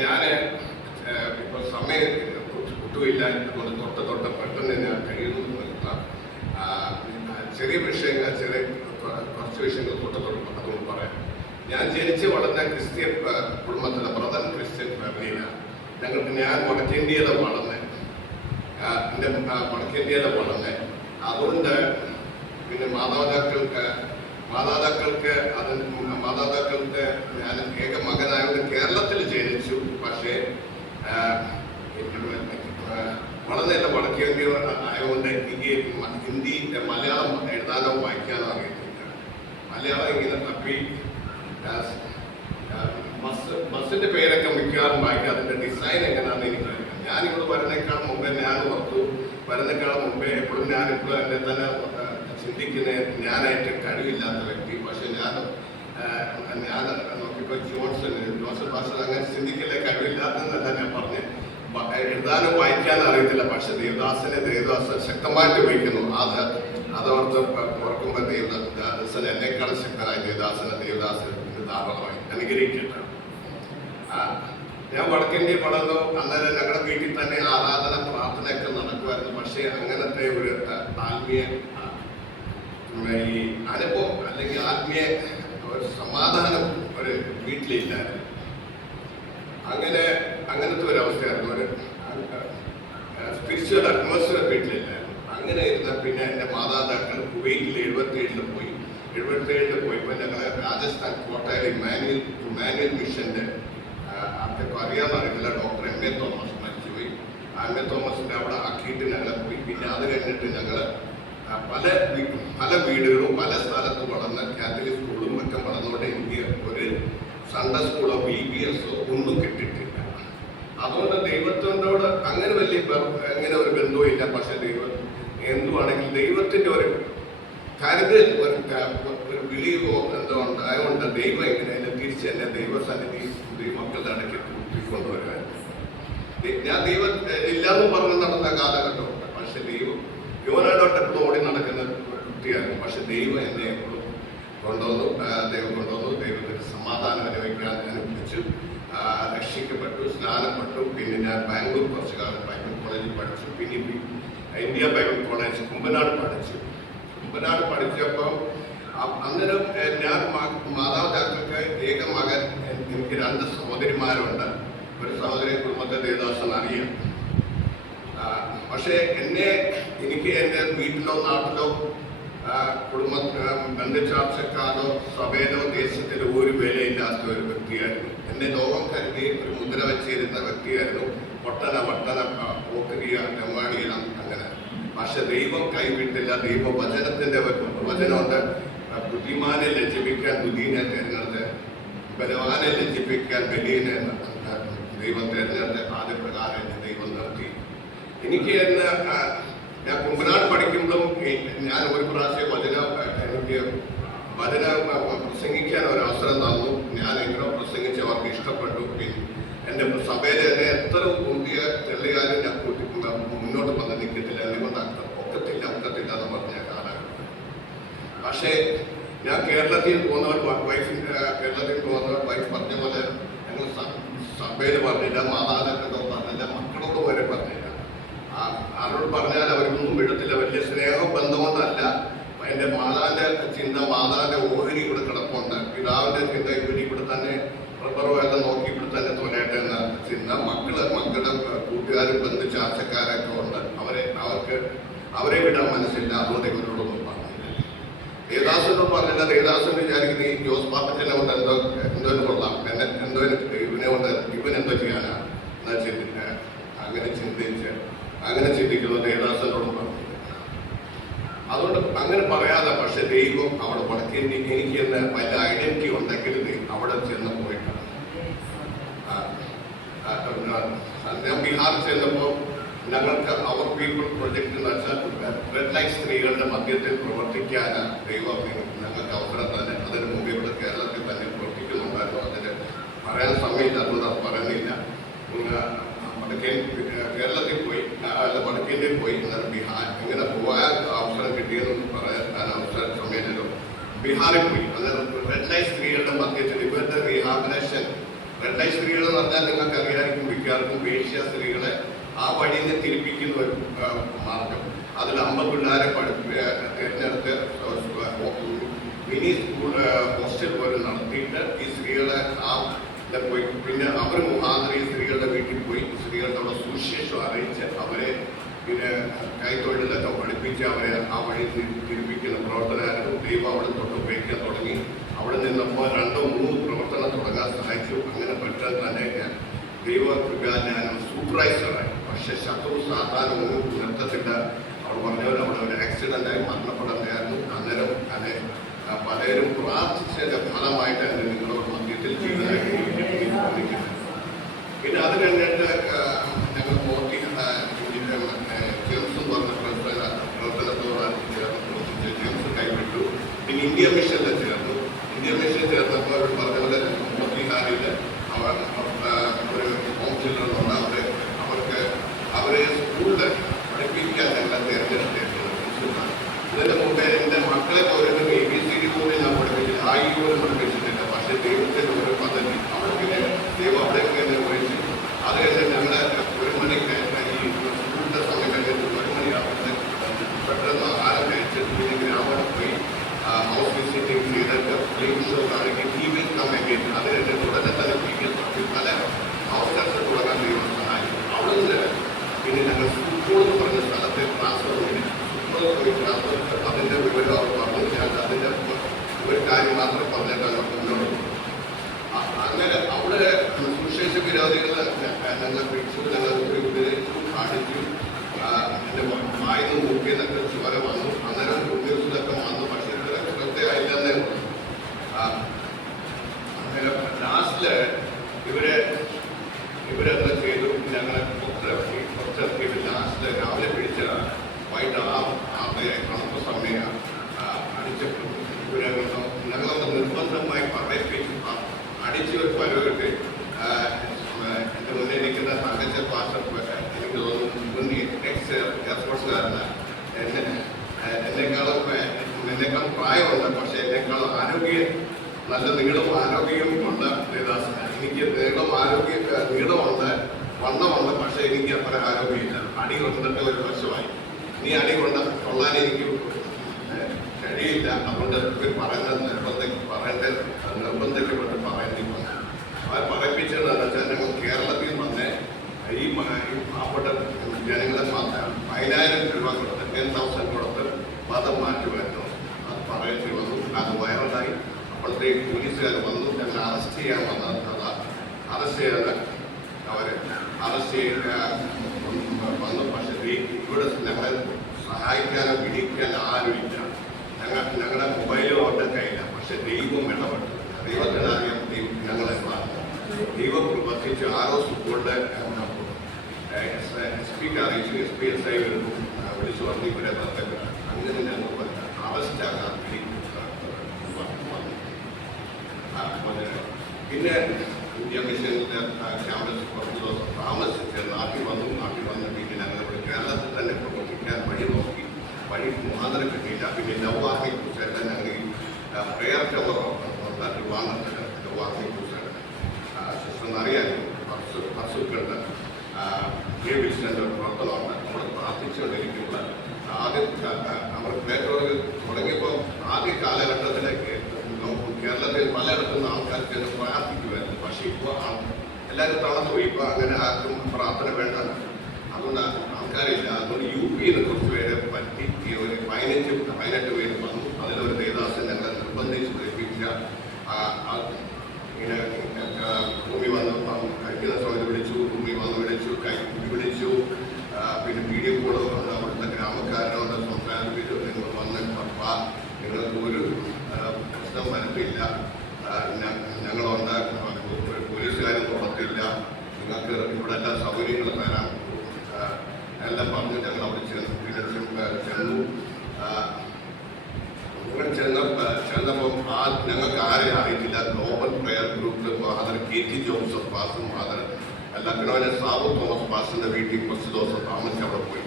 ഞാൻ ഇപ്പോൾ സമയം ഒട്ടുമില്ല, കൊണ്ട് തൊട്ട് പെട്ടെന്ന് ഞാൻ കഴിയുന്നു നിർത്താം. ചെറിയ വിഷയങ്ങൾ, കുറച്ച് വിഷയങ്ങൾ അതുകൊണ്ട് പറയാം. ഞാൻ ജനിച്ച് വളർന്ന ക്രിസ്ത്യൻ കുടുംബത്തിലെ ബ്രദർ ക്രിസ്ത്യൻ ഫാമിലിയിലാണ്. ഞാൻ വടക്കേന്ത്യയിലെ വളർന്ന് അതുകൊണ്ട് പിന്നെ മാതാപിതാക്കൾക്ക് ഞാൻ ഏക മകനായതുകൊണ്ട് കേരളത്തിൽ ജനിച്ചു. പക്ഷേ വളർന്നേറ്റ വടക്കേന്ത്യ ആയതുകൊണ്ട് എനിക്ക് ഹിന്ദി മലയാളം എഴുതാനോ വായിക്കാനോ അറിയത്തില്ല. മലയാളം ഇങ്ങനെ തപ്പി ബസ്സിന്റെ പേരൊക്കെ മിക്കവാറും വായിക്കുക. അതിന്റെ ഡിസൈൻ എങ്ങനെയാണെന്ന് എനിക്കറിയാം. ഞാനിവിടെ വരുന്നേക്കാൾ മുമ്പേ ഞാൻ ഓർത്തു, വരുന്നേക്കാൾ മുമ്പേ എപ്പോഴും ഞാനിപ്പോഴും എന്നെ തന്നെ ചിന്തിക്കുന്ന ഞാനായിട്ട് കഴിവില്ലാത്ത വ്യക്തി. പക്ഷെ ഞാൻ നോക്കിയപ്പോൾ ജോൺസൺ ഭാഷ അങ്ങനെ ചിന്തിക്കലേ കഴിവില്ലാത്തതെന്നല്ല ഞാൻ പറഞ്ഞ്. എഴുതാനും വായിക്കാനും അറിയത്തില്ല. പക്ഷെ ദേവദാസൻ ശക്തമായിട്ട് വയ്ക്കുന്നു. അതോർത്ത് ഓർക്കുമ്പോൾ ദേവദാസൻ എന്നെക്കാളും ശക്തനായി ദേവദാസൻ ധാരാളമായി അനുഗ്രഹിക്കട്ടെ. ഞാൻ വടക്കേന്ത്യ വളർന്നു. അന്നേരം ഞങ്ങളുടെ വീട്ടിൽ തന്നെ ആരാധന പ്രാർത്ഥനയൊക്കെ നടക്കുമായിരുന്നു. പക്ഷേ അങ്ങനത്തെ ഒരു ആത്മീയ ഈ അനുഭവം അല്ലെങ്കിൽ ആത്മീയ ഒരു സമാധാനം ഒരു വീട്ടിലില്ലായിരുന്നു. അങ്ങനത്തെ ഒരു അവസ്ഥയായിരുന്നു. ഒരു സ്പിരിച്വൽ അറ്റ്മോസ്ഫിയർ വീട്ടിലില്ലായിരുന്നു. അങ്ങനെ ഇരുന്ന പിന്നെ എൻ്റെ മാതാപിതാക്കൾ കുവൈറ്റിൽ 77 പോയപ്പോൾ ഞങ്ങൾ രാജസ്ഥാൻ കോട്ടയിൽ ഇമാനുവൽ മിഷന്റെ ആർക്കൊക്കെ അറിയാമെന്നറിയില്ല, ഡോക്ടർ എം എ തോമസ് മരിച്ചുപോയി. എം എ തോമസിന്റെ അവിടെ ആക്കിയിട്ട് ഞങ്ങളെ പോയി. പിന്നെ അത് കഴിഞ്ഞിട്ട് ഞങ്ങൾ പല വീടുകളും പല സ്ഥലത്തും വളർന്ന കാത്തലിക് സ്കൂളും ഒക്കെ വളർന്നുകൊണ്ട് എനിക്ക് ഒരു സൺഡേ സ്കൂളോ VBS ഒന്നും കിട്ടിയിട്ടില്ല. അതുകൊണ്ട് ദൈവത്തിനോട് അങ്ങനെ അങ്ങനെ ഒരു ബന്ധവും ഇല്ല. പക്ഷെ എന്തുവാണെങ്കിലും ദൈവത്തിന്റെ ഒരു കരുതൽ, ഒരു വിളിയോ എന്തോ ഉണ്ടായതുകൊണ്ട് ദൈവം എങ്ങനെ തിരിച്ച് എന്നെ ദൈവസന്നിധി മക്കളുടെ ഇടയ്ക്ക് കൂട്ടിക്കൊണ്ടുവരുമായിരുന്നു. ഞാൻ ദൈവം ഇല്ലാന്ന് പറഞ്ഞ് നടന്ന കാലഘട്ടമുണ്ട്. പക്ഷെ യുവനാടോട്ട് എപ്പോഴും ഓടി നടക്കുന്ന കുട്ടിയായിരുന്നു. പക്ഷെ ദൈവം എന്നെ എപ്പോഴും കൊണ്ടുവന്നു. ദൈവത്തിന് സമാധാനം അനുഭവിച്ചു. രക്ഷിക്കപ്പെട്ടു, സ്നാനപ്പെട്ടു. പിന്നെ ഞാൻ ബാംഗ്ലൂർ കുറച്ച് കാലം ബൈബിൾ കോളേജിൽ പഠിച്ചു. പിന്നെ ഇന്ത്യ ബൈബിൾ കോളേജ് കുമ്പനാട് പഠിച്ചപ്പോൾ അന്നേരം ഞാൻ മാതാപിതാക്കൾക്ക് ഏക മകൻ. എനിക്ക് 2 സഹോദരിമാരുണ്ട്. ഒരു സഹോദരി കുടുംബത്തെ ദേവദാസൻ അറിയാം. പക്ഷേ എനിക്ക് എൻ്റെ വീട്ടിലോ നാട്ടിലോ ബന്ധുചാർച്ചക്കാരോ സഭയിലോ ദേശത്തിലോ ഒരു വിലയില്ലാത്ത ഒരു വ്യക്തിയായിരുന്നു. എന്നെ ലോകം കരുതി ഒരു മുദ്ര വെച്ചിരുന്ന വ്യക്തിയായിരുന്നു. വട്ടന പോക്കരിയ തെമ്മാടിയിടം അങ്ങനെ. പക്ഷെ ദൈവം കൈവിട്ടില്ല. വചനമുണ്ട്, ബുദ്ധിമാനെ ലജ്ജിപ്പിക്കാൻ ബുദ്ധിനെ തിരഞ്ഞെടുത്ത്, ബലവാനെ ലജ്ജിപ്പിക്കാൻ ബലീനെ ദൈവം തിരഞ്ഞെടുത്ത് ആദ്യ പ്രകാരം ദൈവം നിർത്തി. എനിക്ക് ഞാൻ കുമ്പനാട് പഠിക്കുമ്പോഴും ഞാൻ ഒരു പ്രാവശ്യം എനിക്ക് പ്രസംഗിക്കാൻ ഒരു അവസരം തന്നു. ഞാൻ എങ്ങനെ പ്രസംഗിച്ച് അവർക്ക് ഇഷ്ടപ്പെട്ടു. പിന്നെ എൻ്റെ സഭയിലെ എന്നെ എത്ര പുതിയ തെള്ളിയാലും ഞാൻ മുന്നോട്ട് വന്ന് നിൽക്കത്തില്ല. എന്നെക്കൊണ്ട് ഒക്കത്തില്ല എന്ന് പറഞ്ഞ കാലഘട്ടം. പക്ഷേ ഞാൻ കേരളത്തിൽ പോകുന്നവർ വൈഫ് പറഞ്ഞ പോലെ ഞങ്ങൾ സഭയിൽ പറഞ്ഞില്ല, മാതാപിതാക്കളോട് പറഞ്ഞില്ല, മക്കളോട് വരെ പറഞ്ഞില്ല. ആരോട് പറഞ്ഞാൽ അവർക്കൊന്നും വിടത്തില്ല. വലിയ സ്നേഹബന്ധമൊന്നല്ല. എൻ്റെ മാതാവിൻ്റെ ചിന്ത, മാതാവിൻ്റെ ഓഹരി ഇവിടെ കിടപ്പുണ്ട്. പിതാവിൻ്റെ ചിന്ത ഇവിടെ തന്നെ റബ്ബറുമായിട്ട് നോക്കി ഇവിടെ തന്നെ തോന്നട്ടെ എന്ന ചിന്ത. മക്കളുടെ കൂട്ടുകാരും ബന്ധുചാർച്ചക്കാരൊക്കെ ഉണ്ട്. അവരെ വിടാൻ മനസ്സില്ല. അതുകൊണ്ട് ഇവരോടൊന്നും പറഞ്ഞില്ല. ദേവദാസനോട് പറഞ്ഞില്ല. ദേവദാസൻ വിചാരിക്കുന്നത് ഈ ജോസ് പാപ്പച്ചനെ കൊണ്ട് എന്തോ കൊള്ളാം, ഇവനെന്തോ ചെയ്യാനാ എന്നാ അങ്ങനെ ചിന്തിക്കുന്ന ദേവദാസനോടും പറഞ്ഞു. അതുകൊണ്ട് അങ്ങനെ പറയാതെ, പക്ഷെ ദൈവം അവിടെ വടക്കേന്ത്യ എനിക്ക് എന്ന് വലിയ ഐഡന്റിറ്റി ഉണ്ടെങ്കിൽ അവിടെ ചെന്ന് പോയിട്ടാണ്. ഞാൻ ബീഹാറിൽ ചെന്നപ്പോൾ ഞങ്ങൾക്ക് അവർ പീപ്പിൾ പ്രൊജക്ട് എന്ന് വെച്ചാൽ റെഡ് ലൈറ്റ് സ്ത്രീകളുടെ മധ്യത്തിൽ പ്രവർത്തിക്കാൻ ദൈവം ഞങ്ങൾക്ക് അവസരം തന്നെ. അതിന് മുമ്പ് ഇവിടെ കേരളത്തിൽ തന്നെ പ്രവർത്തിക്കുന്നുണ്ടായിരുന്നു. അതിന് പറയാൻ സമയമില്ല, അതുകൊണ്ട് അത് പറയുന്നില്ല. കേരളത്തിൽ പോയി, വടക്കേന്ത്യയിൽ പോയി. ബീഹാർ എങ്ങനെ പോകാൻ അവസരം കിട്ടിയെന്ന് പറയാൻ അവസരം സമയത്തല്ലോ. ബീഹാറിൽ പോയി. അന്നേരം റെഡ് ലൈറ്റ് സ്ത്രീകളുടെ മധ്യത്തിൽ ഇവരുടെ റീഹാബിലേഷൻ റെഡ് ലൈറ്റ് സ്ത്രീകൾ എന്ന് പറഞ്ഞാൽ നിങ്ങൾക്ക് അറിയാമായിരിക്കും, മിക്കവാർക്കും വേശ്യ സ്ത്രീകളെ ആ വഴിയിൽ നിന്ന് തിരിപ്പിക്കുന്ന ഒരു മാർഗം. അതിൽ 50 പിള്ളേരെ തിരഞ്ഞെടുത്ത് മിനി സ്കൂൾ ഹോസ്റ്റൽ പോലെ നടത്തിയിട്ട് ഈ സ്ത്രീകളെ പോയി, പിന്നെ അവർ മുഖാന്തരം ഈ സ്ത്രീകളുടെ വീട്ടിൽ പോയി സ്ത്രീകളുടെ അവിടെ സുവിശേഷം അറിയിച്ച് അവരെ പിന്നെ കൈത്തൊഴിലൊക്കെ പഠിപ്പിച്ച് അവരെ ആ വഴി തിരിപ്പിക്കുന്ന പ്രവർത്തനമായിരുന്നു. ദൈവം അവിടെ തൊട്ട് ഉപയോഗിക്കാൻ തുടങ്ങി. അവിടെ നിന്നപ്പോൾ 2 3 പ്രവർത്തനം തുടങ്ങാൻ സഹായിച്ചു. അങ്ങനെ പെട്ടെന്ന് തന്നെ ഞാൻ സൂപ്പർവൈസറായി. പക്ഷെ ശത്രു സാധാരണ ഒന്നും നിർത്തത്തില്ല. അവർ പറഞ്ഞവർ അവിടെ ഒരു ആക്സിഡൻ്റായി മരണപ്പെടേണ്ടതായിരുന്നു. അന്നേരം അതെ പലരും പ്രാർത്ഥിച്ചതിൻ്റെ ഫലമായിട്ടാണ് നിങ്ങളുടെ മധ്യത്തിൽ ചെയ്തതായിട്ട്. പിന്നെ അത് കഴിഞ്ഞിട്ട് ഞങ്ങൾ ജെയിംസ് പറഞ്ഞ പ്രവർത്തനത്തോടെ ജെയിംസ് കൈവിട്ടു. പിന്നെ ഇന്ത്യ മിഷനിൽ ചേർന്നു. ഇന്ത്യ മിഷനിൽ ചേർന്നപ്പോൾ അവർ പറഞ്ഞ പോലെ മോത്തിഹാരിൽ ഒരു ഹോം ചിൽഡ്രൻ ഉണ്ട്. അവരെ സ്കൂളിൽ പഠിപ്പിക്കാൻ ഞങ്ങളെ തിരഞ്ഞെടുത്തിട്ടുണ്ട്. ഇതിന് മുമ്പേ എൻ്റെ മക്കളെ പോലും ABCD പോലും ഞാൻ പഠിപ്പിച്ചില്ല, ആയി പോലും പഠിപ്പിച്ചിട്ടില്ല. പക്ഷേ ദൈവത്തിൻ്റെ ഒരു പദ്ധതി അവർക്ക് ദൈവം അവിടേക്ക് തന്നെ ഒഴിച്ച് അത് കഴിഞ്ഞ് ഞങ്ങൾ 1 മണിക്ക് ഈ സ്കൂളിൻ്റെ സമയം കഴിഞ്ഞിട്ട് 1 മണിയാവുന്നത് പെട്ടെന്ന് ആഹാരം കഴിച്ചിട്ട് പിന്നെ ഗ്രാമത്തിൽ പോയി ഹൗസ് വിസിറ്റിംഗ് ചെയ്തിട്ട് ഫിലിം ഷോ കാണിക്കും. TV കമ്മിറ്റി അത് കഴിഞ്ഞിട്ട് ഉടനെ തന്നെ TV പല അവസരത്തിൽ തുടങ്ങാൻ ദൈവം സഹായിക്കും. അവിടെ നിന്ന് പിന്നെ ഞങ്ങൾ സ്കൂൾ എന്ന് പറഞ്ഞ സ്ഥലത്തെ ട്രാൻസ്ഫർ ചെയ്തു. ട്രാൻസ്ഫർ അതിൻ്റെ വിവരം അവർ പറഞ്ഞു. ഞാൻ അതിൻ്റെ ഒരു കാര്യം മാത്രം പറഞ്ഞിട്ട് അങ്ങ് മുന്നോട്ട് പോകും. അങ്ങനെ അവിടെ സുവിശേഷ വിരോധികൾ ഞങ്ങൾ പിടിച്ചു, ഞങ്ങൾ ഉപയോഗിച്ചു, കാണിച്ചു. എൻ്റെ വായിന്ന് നോക്കിയതൊക്കെ ചോര വന്നു. അന്നേരം ന്യൂസിലൊക്കെ വന്നു. പക്ഷേ ശ്രദ്ധയായില്ലെന്നേ ഉള്ളൂ. അങ്ങനെ ലാസ്റ്റില് ഇവരെന്താ ചെയ്തു, ഞങ്ങളെ പുറത്തിറക്കിയിട്ട് ലാസ്റ്റ് രാവിലെ പിടിച്ച വൈകിട്ട് കണക്ക് സമയം അടിച്ചപ്പോൾ ഞങ്ങളത് നിർബന്ധമായി പറയിപ്പിച്ചു. അടിച്ച് ഒരു പരവിട്ട് എൻ്റെ മുന്നേ ഇരിക്കുന്ന തങ്കച്ച പാസ്റ്റർ എനിക്ക് തോന്നുന്നു എയർഫോഴ്സുകാരനാണ്. എന്നെക്കാളും പ്രായമുണ്ട്. പക്ഷേ എന്നെക്കാളും നല്ല നീളവും ആരോഗ്യവും ഉണ്ട് ദേവദാസൻ. എനിക്ക് നീളമുണ്ട്, വണ്ണമുണ്ട്. പക്ഷേ എനിക്ക് അത്ര ആരോഗ്യമില്ല. അടി കൊണ്ടിട്ട് ഒരു വർഷമായി. ഇനി അടി കൊള്ളാൻ എനിക്ക് കഴിയില്ല. അതുകൊണ്ട് പറയുന്നത് നിർബന്ധിക്കപ്പെട്ട് പറയേണ്ടി വന്നു. അവർ പറയിപ്പിച്ചതെന്ന് വെച്ചാൽ ഞങ്ങൾ കേരളത്തിൽ വന്ന് ഈ പാവപ്പെട്ട ജനങ്ങളെ 10,000 രൂപ കൊടുത്ത് 10,000 കൊടുത്ത് മതം മാറ്റുമായിരുന്നു. അത് പറയേണ്ടി വന്നു. അത് വൈറലായി. അപ്പോഴത്തേക്ക് പോലീസുകാർ വന്നു. ഞങ്ങൾ അറസ്റ്റ് ചെയ്യാൻ വന്നത്. അറസ്റ്റ് ചെയ്യാൻ വന്നു. പക്ഷേ ഇവിടെ ഞങ്ങളെ സഹായിക്കാനോ പിടിക്കാനോ ആരുമില്ല. ഞങ്ങളുടെ മൊബൈലും അവരുടെ കയ്യില്ല. പക്ഷെ ദൈവം ഇടപെട്ടു. ദൈവത്തിന് അറിയാം ഞങ്ങളെ ദൈവം പ്രവർത്തിച്ച് ആരോ സ്കൂളിലെ SP അറിയിച്ചു. SP SI വിളിച്ചു പറഞ്ഞു ഇവരെ ബന്ധപ്പെട്ട്. അങ്ങനെ ഞങ്ങൾ അറസ്റ്റാകാൻ പിന്നെ ഇന്ത്യ മിഷനിലെ ക്യാമ്പസ് കുറച്ച് ദിവസം താമസിച്ച് നാട്ടിൽ വന്നു. നാട്ടിൽ വന്ന് പിന്നെ ഞങ്ങളിവിടെ കേരളത്തിൽ തന്നെ പ്രവർത്തിക്കാൻ വഴി നോക്കി. വഴി മാതൃ കിട്ടിയില്ല. പിന്നെ നവാഹിനെ കുറിച്ചല്ല ഞങ്ങൾ പ്രെയർ ടവർ വാങ്ങുന്നത്. നവാഹിനെ കുറിച്ചാണ് സിസ്റ്റർ അറിയാനും പർസുക്കളുടെ വിഷൻ്റെ പ്രവർത്തനമുണ്ട്. നമ്മൾ പ്രാർത്ഥിച്ചുകൊണ്ടിരിക്കുന്നത് ആദ്യം നമ്മൾ പ്രെയർ ടവർ തുടങ്ങിയപ്പോൾ ആദ്യ കാലഘട്ടത്തിലേക്ക് കേരളത്തിൽ പലയിടത്തുനിന്ന് ആൾക്കാർ ചെന്ന് പ്രാർത്ഥിക്കുമായിരുന്നു. പക്ഷേ ഇപ്പോൾ എല്ലാവരും തളർന്നുപോയി. ഇപ്പോൾ അങ്ങനെ ആർക്കും പ്രാർത്ഥന വേണ്ട. അതുകൊണ്ട് ആൾക്കാരില്ല. അതുകൊണ്ട് UP കുറച്ച് പേരെ പറ്റി ഒരു 18 പേര് വന്നു. അതിലൊരു ദേവദാസൻ ഞങ്ങളെ നിർബന്ധിച്ച് പ്രേരിപ്പിക്കുക. ഇങ്ങനെ ഭൂമി വന്ന് കഴിക്കുന്ന സമയത്ത് വിളിച്ചു. ഭൂമി വന്ന് വിളിച്ചു. പിന്നെ വീഡിയോ കോൾ വന്ന് അവിടുത്തെ ഗ്രാമക്കാരനോട് സംസാരിപ്പിച്ചു. നിങ്ങൾ വന്ന് നിങ്ങൾക്ക് ഒരു പ്രശ്നം വരത്തില്ല. ഞങ്ങളുണ്ട്. പോലീസുകാരും തുറക്കില്ല. നിങ്ങൾക്ക് ഇവിടെ എല്ലാ സൗകര്യങ്ങളും തരാം എല്ലാം പറഞ്ഞ് ഞങ്ങൾ അവിടെ ചെന്നു. ചെന്നപ്പം ഞങ്ങൾക്ക് ആരെയും അറിയില്ല. ഗ്ലോബൽ പ്രെയർ ഗ്രൂപ്പിൽ father KT Joseph pastor, father ലക്നൌവിലെ സാബു തോമസ് പാസ്റ്ററിൻ്റെ വീട്ടിൽ കുറച്ച് ദിവസം താമസിച്ച് അവിടെ പോയി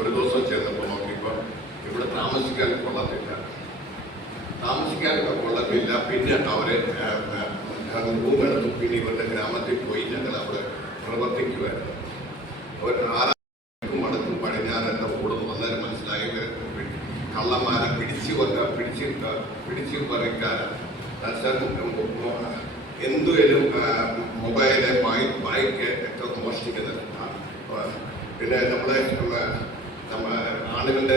ഒരു ദിവസം ചെന്നപ്പോൾ നോക്കിയപ്പോൾ ഇവിടെ താമസിക്കാൻ കൊള്ളത്തില്ല. പിന്നെ അവരെ റൂം എടുത്തു. പിന്നെ ഇവരുടെ ഗ്രാമത്തിൽ പോയി ഞങ്ങൾ അവിടെ പ്രവർത്തിക്കുമായിരുന്നു. ഒരു 6 വടക്കും പടിഞ്ഞാറെല്ലാം ഓടുന്നു. അന്നേരം മനസ്സിലായി കള്ളന്മാരെ പിടിച്ച് പറിക്കാനാണ്. എന്തുവരും മൊബൈല് ബൈക്ക് ഒക്കെ മോഷ്ടിക്കുന്നത്. പിന്നെ നമ്മുടെ ആളുകളുടെ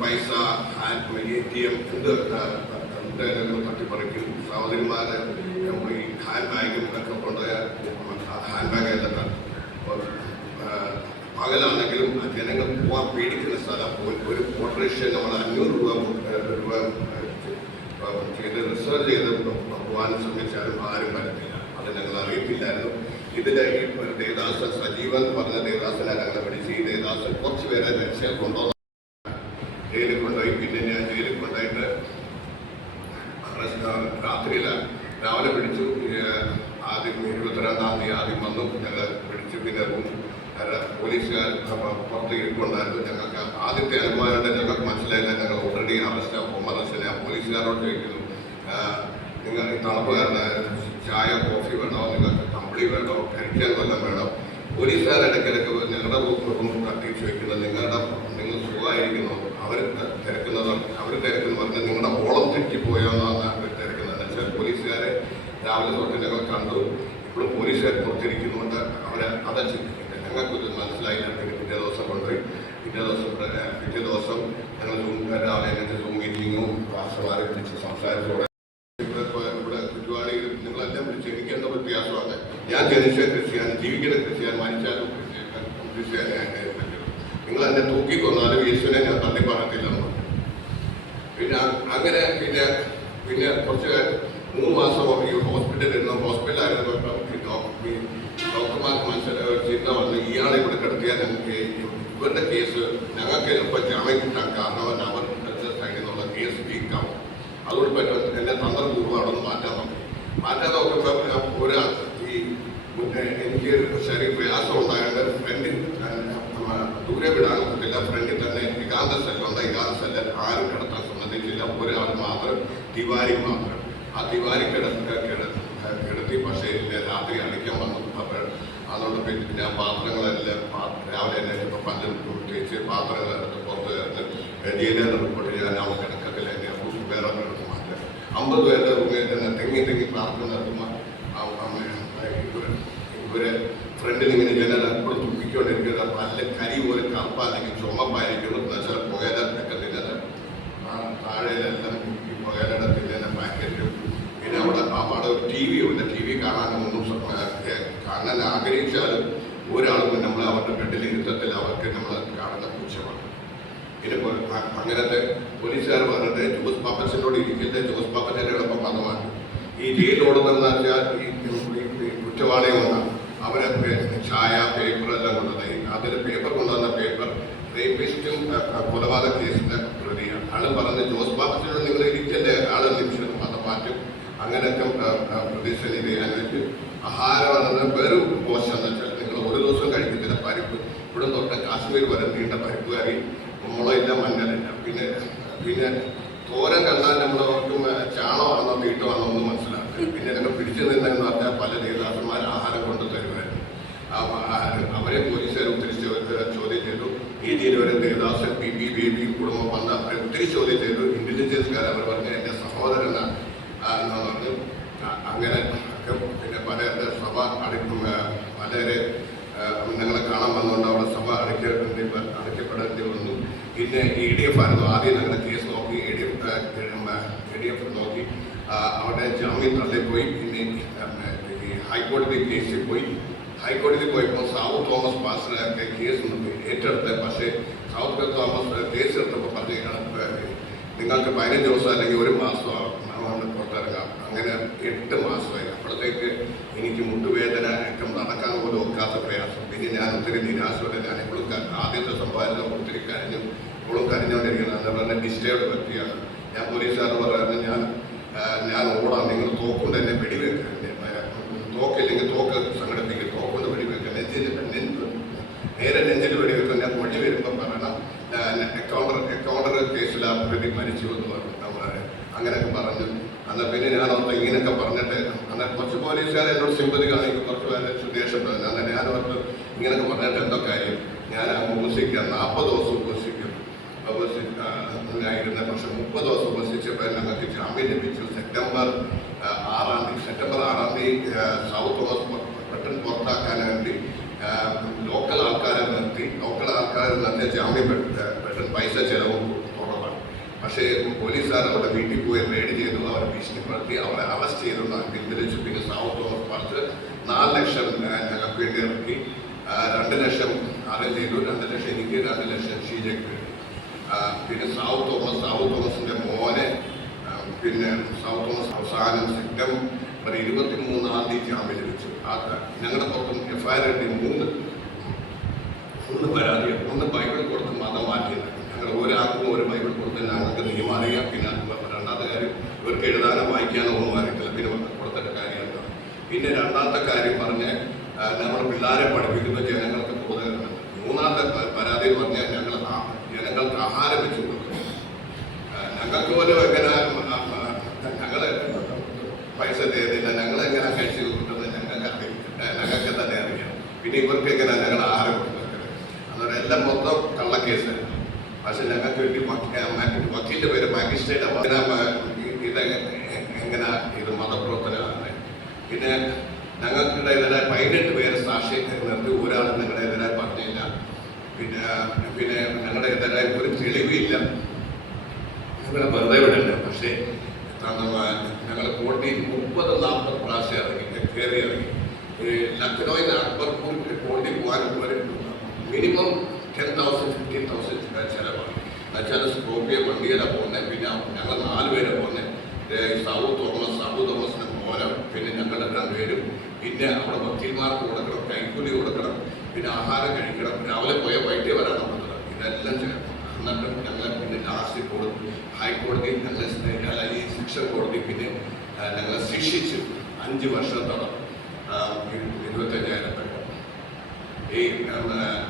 പൈസ, ATM എന്ത് തട്ടിപ്പറിക്കും. സഹോദരിമാരെ ഈ ഹാൻഡ് ബാഗും ഒക്കെ കൊണ്ടുപോയാൽ ഹാൻഡ് ബാഗ് എല്ലാം പകലാണെങ്കിലും ജനങ്ങൾ പോകാൻ പേടിക്കുന്ന സ്ഥലം. ഒരു ഓട്ടോറിക്ഷ നമ്മൾ 500 രൂപ ചെയ്ത് റിസർവ് ചെയ്ത് പോകാനും ശ്രമിച്ചാലും ആരും വരത്തില്ല. അത് ഞങ്ങൾ അറിയത്തില്ലായിരുന്നു. ഇതിൽ ഈ ദേവദാസൻ സജീവൻ പറഞ്ഞ ദേവദാസനെ ഞങ്ങളെ പിടിച്ച് ഈ ദേവദാസൻ കുറച്ച് പേരെ രക്ഷയിൽ കൊണ്ടുവന്നു ജയിലിൽ കൊണ്ടുപോയി. പിന്നെ ഞാൻ ജയിലിൽ കൊണ്ടുപോയിട്ട് രാത്രിയിലാണ് രാവിലെ പിടിച്ചു. ആദ്യം 22-ാം തീയതി ആദ്യം വന്നു ഞങ്ങൾ പിടിച്ചു. പിന്നെ പോലീസുകാർ പുറത്ത് ഇരിക്കൊണ്ടായിരുന്നു. ഞങ്ങൾക്ക് ആദ്യത്തെ അനുഭവമായിട്ട് ഞങ്ങൾക്ക് മനസ്സിലായില്ല. ഞങ്ങൾ ഓൾറെഡി ഹോം അറസ്റ്റിന് പോലീസുകാരോട് ചോദിക്കുന്നു, നിങ്ങൾ ഈ തണുപ്പുകാരന് ചായ കോഫി വേണോ, നിങ്ങൾക്ക് കമ്പിളി വേണോ, കഴിക്കാൻ വല്ലതും വേണോ? പോലീസുകാരിടയ്ക്കിടയ്ക്ക് ഞങ്ങളുടെ റൂം തട്ടി ചോദിക്കുന്നത് നിങ്ങൾ സുഖമായിരിക്കുന്നു. അവർ തിരക്കുന്നു പറഞ്ഞാൽ നിങ്ങളുടെ ഓളം തെറ്റിപ്പോയോ എന്നാണ് അവർ തിരക്കുന്നത്. എന്നുവെച്ചാൽ പോലീസുകാരെ രാവിലെ തൊട്ട് ഞങ്ങൾ കണ്ടു. ഇപ്പോഴും പോലീസുകാർ പുറത്തിരിക്കുന്നുണ്ട്. അവരെ അതാ ചിന്തിക്കുന്നത്. ഞങ്ങൾക്കൊരു മനസ്സിലായില്ല. പിന്നെ പിറ്റേ ദിവസം കൊണ്ടുപോയി പിറ്റേ ദിവസം ഞങ്ങൾ രാവിലെ എന്നിട്ട് സൂം മീറ്റിങ്ങും പാസ്റ്റർമാരെ വിളിച്ച് സംസാരിച്ചോടെ ഇവിടെ കുറ്റുവാളിയിൽ നിങ്ങളെല്ലാം വിളിച്ച് എനിക്ക് എന്താ വ്യത്യാസമാണ്. ഞാൻ ജനിച്ച ക്രിസ്ത്യാനി, ജീവിക്കുന്ന ക്രിസ്ത്യാനി, മരിച്ചാലും ക്രിസ്ത്യാനിയായിട്ട് നിങ്ങൾ എന്നെ തൂക്കിക്കൊന്നാലും യേശുവിനെ ഞാൻ തള്ളി പറഞ്ഞിട്ടില്ലെന്ന്. പിന്നെ അങ്ങനെ പിന്നെ കുറച്ച് 3 മാസം ഈ ഹോസ്പിറ്റലായിരുന്നു. ഡോക്ടർമാർക്ക് ചിന്ത വന്ന് ഇയാളെ ഇവിടെ കിടത്തിയാൽ ഞങ്ങൾക്ക് ഇവരുടെ കേസ് ഞങ്ങൾക്ക് എളുപ്പം ജാമ്യം കിട്ടാൻ കാരണം അവരുടെ സൈഡിൽ നിന്നുള്ള കേസ് ലീക്കാവും. അതുകൊണ്ട് പറ്റും എന്നെ തന്ത്രപൂർവ്വം അവിടെ നിന്ന് മാറ്റാൻ നോക്കുമ്പോൾ എനിക്ക് ശരീര പ്രയാസം ഉണ്ടായത് ഫ്രണ്ടിൽ ദൂരെ വിടാൻ പറ്റില്ല. ഫ്രണ്ടിൽ തന്നെ ഏകാന്ത സെല്ലുണ്ട്. ഏകാന്ത സെല്ല് ആരും കിടത്താൻ സമ്മതിച്ചില്ല. ഒരാൾ മാത്രം, തിവാരി മാത്രം. ആ തിവാരി കിടത്തി. പക്ഷേ രാത്രി അടിക്കാൻ വന്നു. അതുകൊണ്ട് പിന്നെ ഞാൻ പാത്രങ്ങളെല്ലാം രാവിലെ തന്നെ ഇപ്പോൾ പല്ലും തേച്ച് പാത്രങ്ങളെടുത്ത് പുറത്ത് ജയിലേറെ റിപ്പോർട്ട് ചെയ്യാൻ അവൻ കിടക്കത്തില്ല. എന്നെ വേറെ കിടക്കും മാറ്റാം. 50 പേരുടെ റൂമിൽ തന്നെ തെങ്ങി പ്രാർത്ഥന നടത്തുമ്പോൾ ഇവരെ ഫ്രണ്ടിൽ ഇങ്ങനെ ജനൽ എപ്പോഴും തുപ്പിക്കൊണ്ടിരിക്കുന്നത്. നല്ല കരി പോലെ കറുപ്പ അല്ലെങ്കിൽ ചുമപ്പായിരിക്കുന്നു. എന്നുവെച്ചാൽ പുകയിലൊക്കെ തിന്നത് താഴെയിലെല്ലാം ഈ പുകയിലയുടെ തിന്നെ പാക്കറ്റും. പിന്നെ അവിടെ ഒരു TV ഉണ്ട്. TV കാണാനൊന്നും കാണാൻ ആഗ്രഹിച്ചാലും ഒരാൾക്കും നമ്മൾ അവരുടെ ബെഡിൽ ഇരുത്തത്തിൽ അവർക്ക് നമ്മൾ കാണുന്ന പുച്ഛമാണ്. പിന്നെ അങ്ങനത്തെ പോലീസുകാർ പറഞ്ഞിട്ട് ജോസ് പാപ്പച്ചനോട് ഇരിക്കട്ടെ. ജോസ് പാപ്പച്ചൻ്റെ എളുപ്പം മതമാക്കി ഈ ജയിലോടുന്നെന്ന് വെച്ചാൽ ഈ കുറ്റവാളികളുണ്ടാകും. അവരെ ചായ പേപ്പറെല്ലാം കൊണ്ടുവന്നായി. അതിൽ പേപ്പർ കൊണ്ടുവന്ന പേപ്പർ റേപ്പിസ്റ്റും കൊലപാതക കേസിൻ്റെ പ്രതിയാണ്. ആള് പറഞ്ഞ് ജോസ് പാപ്പച്ചനോട് നിങ്ങൾ ഇരിക്കല്ലേ, ആള് നിമിഷം മതം മാറ്റും. അങ്ങനെയൊക്കെ പ്രതിസന്ധി അനുവദിച്ച് ആഹാരം വെറും മോശം എന്ന് വെച്ചാൽ നിങ്ങൾ ഒരു ദിവസം കഴിക്കത്തില്ല. പരിപ്പ് ഇവിടെ തൊട്ട് കാശ്മീർ വരെ നീണ്ട പരിപ്പ് കറി, മുളയില്ല, മഞ്ഞളില്ല. പിന്നെ തോരൻ കണ്ടാൽ നമ്മളവർക്കും ചാണകമാണോ തീട്ടമാണോ ഒന്നും മനസ്സിലാക്കുക. പിന്നെ ഞങ്ങൾ പിടിച്ചു നിന്നെന്ന് പറഞ്ഞാൽ പല ദേവദാസന്മാർ ആഹാരം കൊണ്ട് തരുമായിരുന്നു. അവരെ പോലീസുകാർ ഒത്തിരി ചോദ്യം ചെയ്തു. രീതിയിൽ വരെ ദേവദാസൻ ബേബി കുടുംബം വന്ന് അവരെ ഒത്തിരി ചോദ്യം ചെയ്തു. ഇന്റലിജൻസുകാർ അവർ പറഞ്ഞ എൻ്റെ സഹോദരനാണ് എന്ന് പറഞ്ഞു. അങ്ങനെ പിന്നെ പല സഭ പലരെ ഞങ്ങളെ കാണാൻ വന്നുകൊണ്ട് അവിടെ സഭ അടയ്ക്കപ്പെടേണ്ടി വന്നു. പിന്നെ ADF ആയിരുന്നു ആദ്യം ഞങ്ങളുടെ കേസ് നോക്കി. ADF നോക്കി അവിടെ ജാമ്യം തള്ളിപ്പോയി. പിന്നെ ഈ ഹൈക്കോടതി കേസിൽ പോയി. ഹൈക്കോടതി പോയപ്പോൾ സാവു തോമസ് പാസ്റ്ററൊക്കെ കേസ് ഏറ്റെടുത്ത്. പക്ഷേ സാവു തോമസ് കേസ് എടുത്തപ്പോൾ പറഞ്ഞു നിങ്ങൾക്ക് 15 ദിവസം അല്ലെങ്കിൽ 1 മാസം പുറത്തിറങ്ങാം. അങ്ങനെ 8 മാസമായി. അപ്പോഴത്തേക്ക് എനിക്ക് മുട്ടുവേദന, ഒക്കെ നടക്കാൻ പോലും ഒക്കാത്ത പ്രയാസം. പിന്നെ ഞാൻ ഒത്തിരി നിരാശയോടെ ഞാൻ എപ്പോഴും ആദ്യത്തെ സംഭവം ഒത്തിരി ഇപ്പോഴും കരഞ്ഞുകൊണ്ടിരിക്കുന്നത്. എന്ന് പറഞ്ഞാൽ ഡിസ്റ്റേർഡ് വ്യക്തിയാണ് ഞാൻ. പോലീസുകാർ പറയുന്നത് ഞാൻ ഓടാം, നിങ്ങൾ തോക്കൊണ്ട് എന്നെ വെടിവെക്കുക, തോക്കില്ലെങ്കിൽ തോക്ക് സംഘടിപ്പിക്കുക, തോക്കൊണ്ട് വെടിവെക്കുക, നേരെ നെഞ്ചിൽ വെടിവെക്കുക. ഞാൻ മൊഴി വരുമ്പം പറയണം എക്കൗണ്ടർ കേസിൽ ആ പ്രതി മരിച്ചു എന്ന് പറഞ്ഞു. അങ്ങനെയൊക്കെ പറഞ്ഞു. എന്നാൽ പിന്നെ ഞാൻ ഇങ്ങനെയൊക്കെ പറഞ്ഞിട്ട് എന്നാൽ കുറച്ച് പോലീസുകാർ എന്നോട് സിമ്പതി കാണിക്കും, കുറച്ച് പേരെ ദേഷ്യപ്പെടുന്നത്. അങ്ങനെ ഞാൻ ഓർത്ത് ഇങ്ങനെയൊക്കെ പറഞ്ഞിട്ട് എന്തോ കാര്യം, ഞാൻ ഉപസിക്കാം 40 ദിവസം ഉപസിക്കും ആയിരുന്ന, പക്ഷെ 30 ദിവസം ഉപസിച്ചപ്പോൾ ഞങ്ങൾക്ക് ജാമ്യം ലഭിച്ചു. സെപ്റ്റംബർ 6 തീയതി സൗത്ത് തോമസ് പെട്ടെന്ന് പുറത്താക്കാൻ വേണ്ടി ലോക്കൽ ആൾക്കാരെ നിർത്തി ജാമ്യം പെട്ടെന്ന് പൈസ ചെലവും കുറവാണ്. പക്ഷേ പോലീസുകാർ അവിടെ വീട്ടിൽ പോയി റെയ്ഡ് ചെയ്തു, അവരെ ഭീഷണിപ്പെടുത്തി, അവരെ അറസ്റ്റ് ചെയ്തു, പിന്തിരിച്ചു. പിന്നെ സൗത്ത് തോമസ് പറഞ്ഞ് 4 ലക്ഷം ഞങ്ങൾക്ക് വേണ്ടി ഇറക്കി, 2 ലക്ഷം അറേഞ്ച് ചെയ്തു, 2 ലക്ഷം എനിക്ക്, 2 ലക്ഷം ഷീജയ്ക്ക് വേണ്ടി. പിന്നെ സൗത്ത് തോമസിന്റെ മോനെ പിന്നെ സൗത്ത് തോമസ് അവസാനം സെപ്റ്റംബർ 23 തീയതി ജാമ്യം ലഭിച്ചു. ഞങ്ങളുടെ പുറത്തും FIR കിട്ടി 3 പരാതിയാണ്. 1 ബൈബിൾ കൊടുത്ത് മതം മാറ്റിയത്. ഞങ്ങൾ ഒരാൾക്കും ഒരു ബൈബിൾ കൊടുത്ത് ഞങ്ങൾക്ക് നിയമം അറിയാം. പിന്നെ രണ്ടാമത്തെ കാര്യം ഇവർക്ക് എഴുതാനോ വായിക്കാനോ ഒന്നും അറിയത്തില്ല. പിന്നെ കൊടുത്തിട്ട് കാര്യമല്ല. പിന്നെ രണ്ടാമത്തെ കാര്യം പറഞ്ഞ് നമ്മൾ പിള്ളേരെ പഠിപ്പിക്കുന്ന ജനങ്ങൾക്ക് ബോധകരമാണ്. 3ാമത്തെ പരാതി പറഞ്ഞാൽ ജനങ്ങൾക്ക് ആഹാരം വെച്ചു കൊടുക്കും. ഞങ്ങൾക്ക് പോലും എങ്ങനെ ഞങ്ങൾ പൈസ തരുന്നില്ല, ഞങ്ങളെങ്ങനെ കഴിച്ചു കൊടുക്കുന്നത് ഞങ്ങൾക്ക് തന്നെ അറിയാം. പിന്നെ ഇവർക്ക് എങ്ങനെ ഞങ്ങൾ ആഹാരം കൊടുക്കുന്നത്, അന്നേരം എല്ലാം മൊത്തം കള്ളക്കേസാണ്. പക്ഷെ ഞങ്ങൾക്ക് വേണ്ടി വക്കീലിന്റെ പേര് മാജിസ്ട്രേറ്റ് ഇത് എങ്ങനെ ഇത് മതപ്രവർത്തനമാണ്. പിന്നെ ഞങ്ങൾക്കിടെതിരായ 18 പേരെ സാക്ഷി നിർത്തി, ഒരാൾ ഞങ്ങളുടെ എതിരായി പറഞ്ഞില്ല. പിന്നെ ഞങ്ങളുടെ എതിരായി ഒരു തെളിവില്ല. ഞങ്ങളെ വെറുതെ വിടില്ല. പക്ഷേ ഞങ്ങൾ കോടതിയിൽ 30-40 പ്രാവശ്യം കയറി ഇറങ്ങി. ലക്നൌവിൽ നിന്ന് അക്ബർപൂർ കോടതി പോകാനും ഒരു മിനിമം 10,000 15,000 ചിലവാണ്. എന്നുവെച്ചാൽ സ്കോർപ്പിയോ വണ്ടിയിലാണ് പോകുന്നത്. പിന്നെ ഞങ്ങൾ 4 പേരെ പോകുന്നത്. സാബു തോമസിന്റെ മോനും പിന്നെ ഞങ്ങളുടെ 2 പേരും. പിന്നെ അവിടെ വക്കീൽമാർക്ക് കൊടുക്കണം, കൈക്കൂലി കൊടുക്കണം, പിന്നെ ആഹാരം കഴിക്കണം, രാവിലെ പോയ വൈകിട്ടേ വരാൻ പറ്റുന്നത്. ഇതെല്ലാം ചെയ്യണം. എന്നിട്ടും ഞങ്ങൾ പിന്നെ ലാസ്റ്റ് ഹൈക്കോടതി ഞങ്ങളെ ഈ ശിക്ഷ കോടതി പിന്നെ ഞങ്ങളെ ശിക്ഷിച്ചു 5 വർഷത്തോളം 25,000 രൂപ. ഈ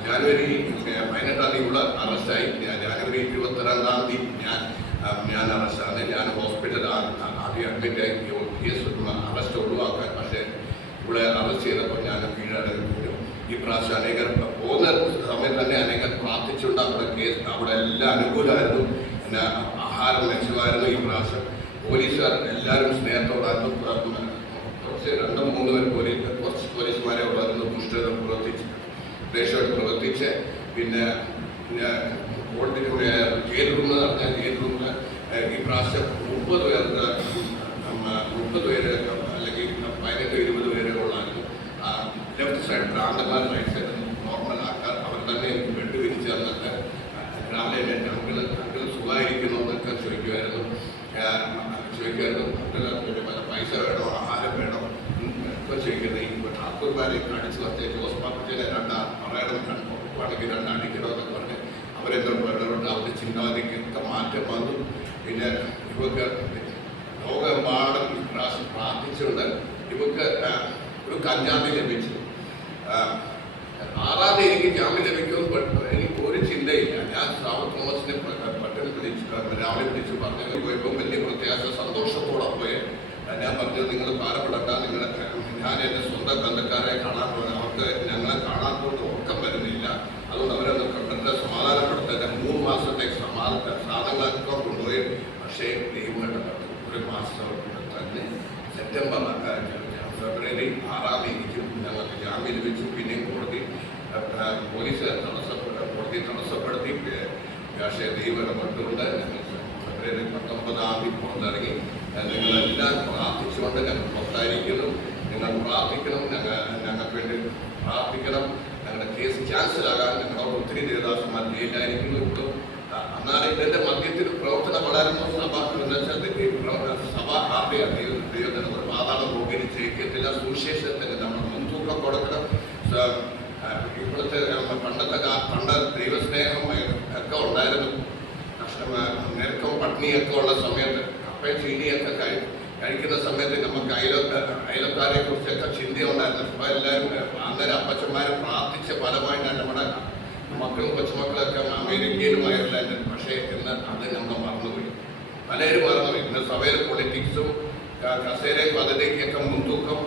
ജനുവരി 18 തീയതി അറസ്റ്റായി. ജനുവരി 22 തീയതി ഞാൻ അറസ്റ്റാണ്. ഞാൻ ഹോസ്പിറ്റലിൽ ആദ്യം അഡ്മിറ്റായി കേസ് അറസ്റ്റ് ഒഴിവാക്കാൻ. പക്ഷേ ഇവിടെ അറസ്റ്റ് ചെയ്തപ്പോൾ ഞാൻ കീഴടങ്ങി. ഈ പ്രാവശ്യം അനേകർ പോകുന്ന സമയത്ത് തന്നെ അനേകർ പ്രാർത്ഥിച്ചുകൊണ്ട് അവിടെ എല്ലാം അനുകൂലമായിരുന്നു. പിന്നെ ആഹാരം മെച്ചമായിരുന്നു. ഈ പ്രാവശ്യം പോലീസുകാർ എല്ലാവരും സ്നേഹത്തോടായിരുന്നു. കുറച്ച് 2-3 പേർ കുറച്ച് പോലീസുമാരെ ഉള്ളായിരുന്നു. ദുഷ്ടത പ്രവർത്തിച്ച് പിന്നെ കോടതി ജയിൽ റൂം എന്ന് പറഞ്ഞാൽ ജയിൽ റൂമിൽ ഈ പ്രാവശ്യം 30 പേര് അല്ലെങ്കിൽ 18-20 പേരെ ഉള്ളായിരുന്നു. ലെഫ്റ്റ് സൈഡ് ഭ്രാന്തന്മാർ, റൈറ്റ് സൈഡ് നോർമൽ ആൾക്കാർ. അവർ തന്നെ ബെഡ് വിരിച്ച് തന്നിട്ട് രാവിലെ എൻ്റെ അങ്കിള് സുഖമായിരിക്കുന്നു എന്നൊക്കെ ചോദിക്കുമായിരുന്നു. പൈസ വേണോ, ആഹാരം വേണോ ഒക്കെ ചോദിക്കുന്നത്. ഈ ഠാക്കൂർമാരെ കാണിച്ച് വന്നേ ജോസ് പാപ്പച്ചനെ 2 പറയണമെങ്കിൽ 2 അടിക്കണോ എന്നൊക്കെ പറഞ്ഞ് അവരെന്തോട്ട് പറഞ്ഞുകൊണ്ട് അവരുടെ ചിന്താഗതിക്കൊക്കെ മാറ്റം വന്നു. പിന്നെ ഇവർക്ക് ലോകമെമ്പാടും പ്രാർത്ഥിച്ചുകൊണ്ട് ഇവർക്ക് ഒരു കഞ്ചാമി ലഭിച്ചു. 6ാം തീയതി എനിക്ക് ജാമ്യം ലഭിക്കുമെന്ന് എനിക്ക് ഒരു ചിന്തയില്ല. ഞാൻ സാബു തോമസിനെ പെട്ടെന്ന് രാവിലെ വിളിച്ചു പറഞ്ഞു പോയപ്പോൾ വലിയ പ്രത്യാശ സന്തോഷത്തോടെ പോയി. ഞാൻ പറഞ്ഞത് നിങ്ങൾ ഭാരപ്പെടേണ്ട, ഞാൻ എൻ്റെ സ്വന്തം ബന്ധക്കാരെ കാണാൻ പോകാൻ അവർക്ക് ഞങ്ങളെ കാണാൻ കൊണ്ട് ഉറക്കം വരുന്നില്ല. അതുകൊണ്ട് അവരൊന്ന് കണ്ടിട്ട് സമാധാനപ്പെടുത്താൻ 3 മാസത്തേക്ക് സാധനങ്ങളൊക്കെ കൊണ്ടുപോയി. പക്ഷേ ദൈവമായിട്ട് 1 മാസം തന്നെ സെപ്റ്റംബർ ഫെബ്രുവരി 6ാം തീയതിക്ക് ഞങ്ങൾക്ക് ജാമ്യം ലഭിച്ചു. പിന്നെയും പോലീസ് തടസ്സപ്പെടുത്തി. പക്ഷേ ദൈവം ഇടപെട്ടുകൊണ്ട് ഞങ്ങൾ ഫെബ്രുവരി 19 തീയതി പുറത്തിറങ്ങി. നിങ്ങളെല്ലാം പ്രാർത്ഥിച്ചുകൊണ്ട് ഞങ്ങൾ പുറത്തായിരിക്കുന്നു. നിങ്ങൾ പ്രാർത്ഥിക്കണം, ഞങ്ങൾക്ക് വേണ്ടി പ്രാർത്ഥിക്കണം. ഞങ്ങളുടെ കേസ് ക്യാൻസലാകാൻ ഞങ്ങളോട് ഒത്തിരി ദേവദാസന്മാർ ജയിലായിരിക്കുന്നു. ഇപ്പോൾ എന്നാലും ഇതിൻ്റെ മധ്യത്തിൽ പ്രവർത്തനം വളരുന്നു. സഭ ആർഡിയാണ് ദൈവത്തിന് ഒരു പാതാളം പോകിന് ചെയ്യത്തില്ല. സുവിശേഷത്തിന് നമ്മൾ മുൻതൂക്കം കൊടുക്കണം. ഇപ്പോഴത്തെ പണ്ട് ദൈവസ്നേഹം ഒക്കെ ഉണ്ടായിരുന്നു. നെരുക്കം പട്ടിണിയൊക്കെ ഉള്ള സമയത്ത് കപ്പയും ചീനിയൊക്കെ കഴിക്കുന്ന സമയത്ത് നമുക്ക് അയലക്കാരെ കുറിച്ചൊക്കെ ചിന്തയുണ്ടായിരുന്നു. അപ്പോൾ എല്ലാവരും അന്നേരം അപ്പച്ചന്മാർ പ്രാർത്ഥിച്ച ഫലമായിട്ടാണ് നമ്മുടെ മക്കളും കൊച്ചുമക്കളൊക്കെ അമേരിക്കയിലും അയർലാൻഡിലും. പക്ഷേ ഇന്ന് അത് നമ്മൾ മറന്നുപോയി, പലരും മറന്നുപോയി. ഇന്ന് സഭയിൽ പൊളിറ്റിക്സും കസേരയും പദ്ധതിക്കൊക്കെ മുൻതൂക്കം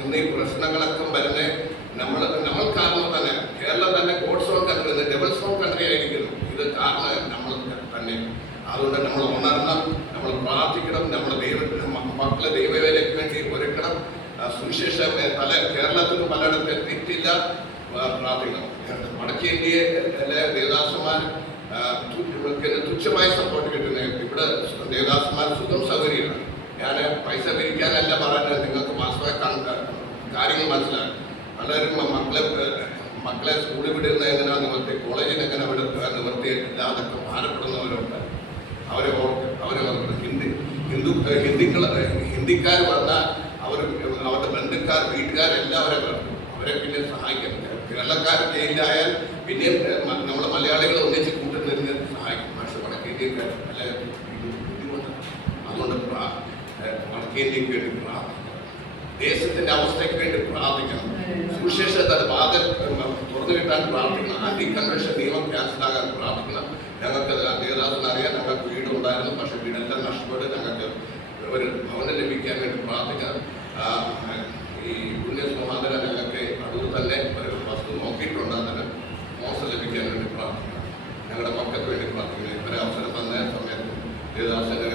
എന്നീ പ്രശ്നങ്ങളൊക്കെ വരുന്ന നമ്മൾ കാരണം തന്നെ കേരളം തന്നെ god's own country devil's own country ആയിരിക്കുന്നു. ഇത് കാരണം നമ്മൾ തന്നെ. അതുകൊണ്ട് നമ്മൾ ഉണരണം, നമ്മൾ പ്രാർത്ഥിക്കണം, നമ്മൾ മക്കളെ ദൈവവേലയ്ക്ക് വേണ്ടി ഒരുക്കണം. സുവിശേഷം കേരളത്തിൽ പലയിടത്തും എത്തിയിട്ടില്ല, പ്രാർത്ഥിക്കണം. വടക്കേ ഇന്ത്യയിലെ ദേവദാസന്മാർ തുച്ഛമായ സപ്പോർട്ട് കിട്ടുന്നത്. ഇവിടെ ദേവദാസന്മാർ സുഖം സൗകര്യമാണ്. ഞാൻ പൈസ പിരിക്കാനല്ല പറഞ്ഞത്, നിങ്ങൾക്ക് മാസമായ കാര്യങ്ങൾ മനസ്സിലാക്കും. പലരും മക്കളെ സ്കൂളിൽ വിടുന്ന എങ്ങനെ നിവർത്തി, കോളേജിൽ എങ്ങനെ വിടുക നിവർത്തി ഇല്ലാതൊക്കെ ഭാരപ്പെടുന്നവരുണ്ട്. അവരെ ഹിന്ദിക്കാർ വന്നാൽ അവരുടെ ബന്ധുക്കാർ വീട്ടുകാരെല്ലാവരും വരണം. അവരെ പിന്നെ സഹായിക്കണം. കേരളക്കാർ ജയിലായാൽ പിന്നെയും നമ്മൾ മലയാളികൾ ഒന്നിച്ച് കൂട്ടുന്നതിന് സഹായിക്കും. പക്ഷെ വടക്കേന്ത്യക്കാർ നല്ല ബുദ്ധിമുട്ടാണ്. അതുകൊണ്ട് വടക്കേന്ത്യക്ക് വേണ്ടി പ്രാർത്ഥിക്കണം, ദേശത്തിന്റെ അവസ്ഥയ്ക്ക് വേണ്ടി പ്രാർത്ഥിക്കണം. സുവിശേഷത്തെ വാതിൽ തുറന്നു കിട്ടാൻ പ്രാർത്ഥിക്കണം. ആന്റി കൺവെൻഷൻ നിയമം ക്യാൻസലാകാൻ പ്രാർത്ഥിക്കണം. ഞങ്ങൾക്ക് ദേവദാസൻ അറിയാം, ഞങ്ങൾക്ക് വീടുണ്ടായിരുന്നു, പക്ഷെ വീടെല്ലാം നഷ്ടപ്പെട്ട് ഞങ്ങൾക്ക് ഒരു ഭവനം ലഭിക്കാൻ വേണ്ടി പ്രാർത്ഥിക്കണം. ഈ പുണ്യ സമാന്തര ഞങ്ങൾക്ക് അടുത്ത് തന്നെ ഒരു വസ്തു നോക്കിയിട്ടുണ്ട്, അതിന് മോശം ലഭിക്കാൻ വേണ്ടി പ്രാർത്ഥിക്കണം. ഞങ്ങളുടെ മക്കൾക്ക് വേണ്ടി പ്രാർത്ഥിക്കണം. ഇവരെ അവസരം തന്ന സമയത്ത് ദേവദാസന്